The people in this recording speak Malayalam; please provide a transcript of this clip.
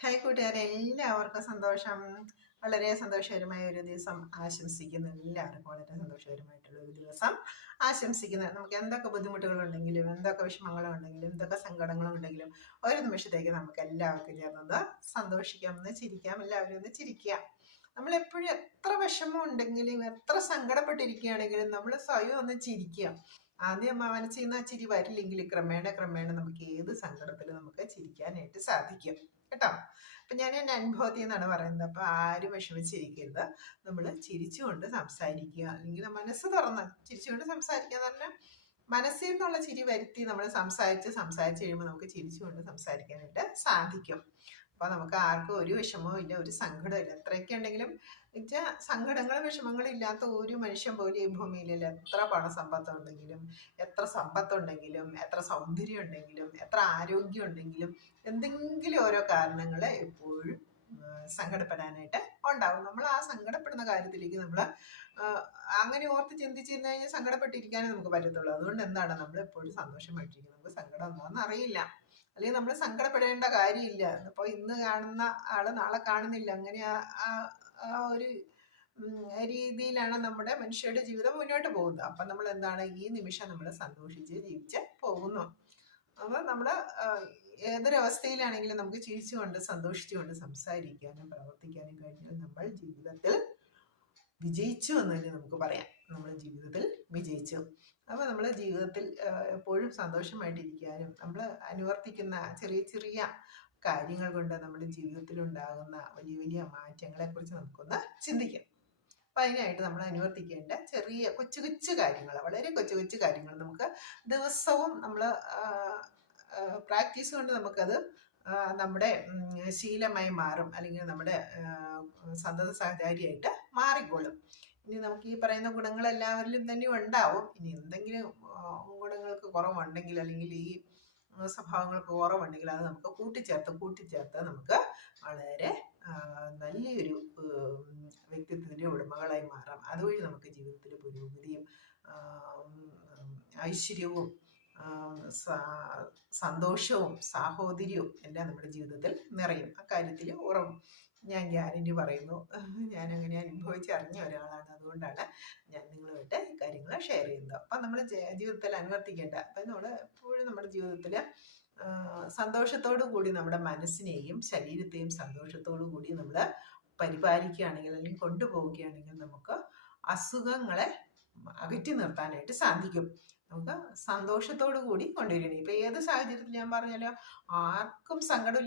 ഹായ് കൂട്ടുകാരെ, എല്ലാവർക്കും സന്തോഷം. വളരെ സന്തോഷകരമായ ഒരു ദിവസം ആശംസിക്കുന്നു. എല്ലാവർക്കും വളരെ സന്തോഷകരമായിട്ടുള്ള ഒരു ദിവസം ആശംസിക്കുന്നു. നമുക്ക് എന്തൊക്കെ ബുദ്ധിമുട്ടുകളുണ്ടെങ്കിലും, എന്തൊക്കെ വിഷമങ്ങളുണ്ടെങ്കിലും, എന്തൊക്കെ സങ്കടങ്ങളുണ്ടെങ്കിലും ഒരു നിമിഷത്തേക്ക് നമുക്ക് എല്ലാവർക്കും ചേർന്നത് സന്തോഷിക്കാം, ഒന്ന് ചിരിക്കാം, എല്ലാവരും ഒന്ന് ചിരിക്കാം. നമ്മളെപ്പോഴും എത്ര വിഷമം ഉണ്ടെങ്കിലും, എത്ര സങ്കടപ്പെട്ടിരിക്കുകയാണെങ്കിലും നമ്മൾ സ്വയം ഒന്ന് ചിരിക്കുക. ആദ്യം മനസ്സിൽ നിന്ന് ആ ചിരി വരില്ലെങ്കിൽ ക്രമേണ ക്രമേണ നമുക്ക് ഏത് സങ്കടത്തിലും നമുക്ക് ചിരിക്കാനായിട്ട് സാധിക്കും കേട്ടോ. അപ്പൊ ഞാൻ എൻ്റെ അനുഭവത്തിൽ നിന്നാണ് പറയുന്നത്. അപ്പൊ ആരും വിഷമിച്ചിരിക്കരുത്. നമ്മൾ ചിരിച്ചുകൊണ്ട് സംസാരിക്കുക, അല്ലെങ്കിൽ മനസ്സ് തുറന്ന് ചിരിച്ചുകൊണ്ട് സംസാരിക്കുക എന്ന് പറഞ്ഞാൽ മനസ്സിൽ നിന്നുള്ള ചിരി വരുത്തി നമ്മൾ സംസാരിച്ച് കഴിയുമ്പോൾ നമുക്ക് ചിരിച്ചുകൊണ്ട് സംസാരിക്കാനായിട്ട് സാധിക്കും. അപ്പൊ നമുക്ക് ആർക്കും ഒരു വിഷമവും ഇല്ല, ഒരു സങ്കടവും ഇല്ല. എത്രയൊക്കെ ഉണ്ടെങ്കിലും വെച്ചാൽ സങ്കടങ്ങളും വിഷമങ്ങളും ഇല്ലാത്ത ഒരു മനുഷ്യൻ പോലും ഈ ഭൂമിയിലില്ല. എത്ര പണസമ്പത്തുണ്ടെങ്കിലും, എത്ര സമ്പത്തുണ്ടെങ്കിലും, എത്ര സൗന്ദര്യം ഉണ്ടെങ്കിലും, എത്ര ആരോഗ്യം ഉണ്ടെങ്കിലും എന്തെങ്കിലും ഓരോ കാരണങ്ങൾ എപ്പോഴും സങ്കടപ്പെടാനായിട്ട് ഉണ്ടാവും. നമ്മൾ ആ സങ്കടപ്പെടുന്ന കാര്യത്തിലേക്ക് നമ്മൾ അങ്ങനെ ഓർത്ത് ചിന്തിച്ചിരുന്നു കഴിഞ്ഞാൽ സങ്കടപ്പെട്ടിരിക്കാനേ നമുക്ക് പറ്റത്തുള്ളൂ. അതുകൊണ്ട് എന്താണ്, നമ്മൾ എപ്പോഴും സന്തോഷമായിട്ടിരിക്കും. നമുക്ക് സങ്കടം എന്താണെന്ന് അറിയില്ല, അല്ലെങ്കിൽ നമ്മൾ സങ്കടപ്പെടേണ്ട കാര്യമില്ല. അപ്പോൾ ഇന്ന് കാണുന്ന ആള് നാളെ കാണുന്നില്ല. അങ്ങനെ ആ ഒരു രീതിയിലാണ് നമ്മുടെ മനുഷ്യരുടെ ജീവിതം മുന്നോട്ട് പോകുന്നത്. അപ്പം നമ്മൾ എന്താണ്, ഈ നിമിഷം നമ്മൾ സന്തോഷിച്ച് ജീവിച്ച് പോകുന്നു. അപ്പോൾ നമ്മൾ ഏതൊരവസ്ഥയിലാണെങ്കിലും നമുക്ക് ചിരിച്ചുകൊണ്ട് സന്തോഷിച്ചുകൊണ്ട് സംസാരിക്കാനും പ്രവർത്തിക്കാനും കഴിഞ്ഞാൽ നമ്മൾ ജീവിതത്തിൽ വിജയിച്ചു എന്ന് തന്നെ നമുക്ക് പറയാം. നമ്മൾ ജീവിതത്തിൽ വിജയിച്ചു. അപ്പോൾ നമ്മൾ ജീവിതത്തിൽ എപ്പോഴും സന്തോഷമായിട്ടിരിക്കാനും നമ്മൾ അനുവർത്തിക്കുന്ന ചെറിയ ചെറിയ കാര്യങ്ങൾ കൊണ്ട് നമ്മുടെ ജീവിതത്തിൽ ഉണ്ടാകുന്ന വലിയ വലിയ മാറ്റങ്ങളെക്കുറിച്ച് നമുക്കൊന്ന് ചിന്തിക്കാം. അപ്പം അതിനായിട്ട് നമ്മൾ അനുവർത്തിക്കേണ്ട ചെറിയ കൊച്ചു കൊച്ചു കാര്യങ്ങൾ, വളരെ കൊച്ചു കൊച്ചു കാര്യങ്ങൾ നമുക്ക് ദിവസവും നമ്മൾ പ്രാക്ടീസ് കൊണ്ട് നമുക്കത് നമ്മുടെ ശീലമായി മാറും, അല്ലെങ്കിൽ നമ്മുടെ സന്തത സഹചാരിയായിട്ട് മാറിക്കോളും. ഇനി നമുക്ക് ഈ പറയുന്ന ഗുണങ്ങൾ എല്ലാവരിലും തന്നെ ഉണ്ടാവും. ഇനി എന്തെങ്കിലും ഗുണങ്ങൾക്ക് കുറവുണ്ടെങ്കിൽ, അല്ലെങ്കിൽ ഈ സ്വഭാവങ്ങൾക്ക് കുറവുണ്ടെങ്കിൽ അത് നമുക്ക് കൂട്ടിച്ചേർത്ത് നമുക്ക് വളരെ നല്ലൊരു വ്യക്തിത്വത്തിൻ്റെ ഉടമകളായി മാറാം. അതുവഴി നമുക്ക് ജീവിതത്തിൽ പുരോഗതിയും ഐശ്വര്യവും സന്തോഷവും സാഹോദര്യവും എല്ലാം നമ്മുടെ ജീവിതത്തിൽ നിറയും. അക്കാര്യത്തിൽ ഞാൻ ഗ്യാരണ്ടി പറയുന്നു. ഞാൻ അങ്ങനെ അനുഭവിച്ചറിഞ്ഞ ഒരാളാണ്. അതുകൊണ്ടാണ് ഞാൻ നിങ്ങളുമായിട്ട് ഈ കാര്യങ്ങൾ ഷെയർ ചെയ്യുന്നത്. അപ്പം നമ്മൾ ജീവിതത്തിൽ അനുവർത്തിക്കേണ്ട, അപ്പം നമ്മൾ എപ്പോഴും നമ്മുടെ ജീവിതത്തിൽ സന്തോഷത്തോടു കൂടി നമ്മുടെ മനസ്സിനെയും ശരീരത്തെയും സന്തോഷത്തോടു കൂടി നമ്മൾ പരിപാലിക്കുകയാണെങ്കിൽ, അല്ലെങ്കിൽ കൊണ്ടുപോവുകയാണെങ്കിൽ നമുക്ക് അസുഖങ്ങളെ അകറ്റി നിർത്താനായിട്ട് സാധിക്കും. നമുക്ക് സന്തോഷത്തോടു കൂടി കൊണ്ടുവരികയാണ്. ഇപ്പം ഏത് സാഹചര്യത്തിൽ ഞാൻ പറഞ്ഞാലോ, ആർക്കും സങ്കടമില്ല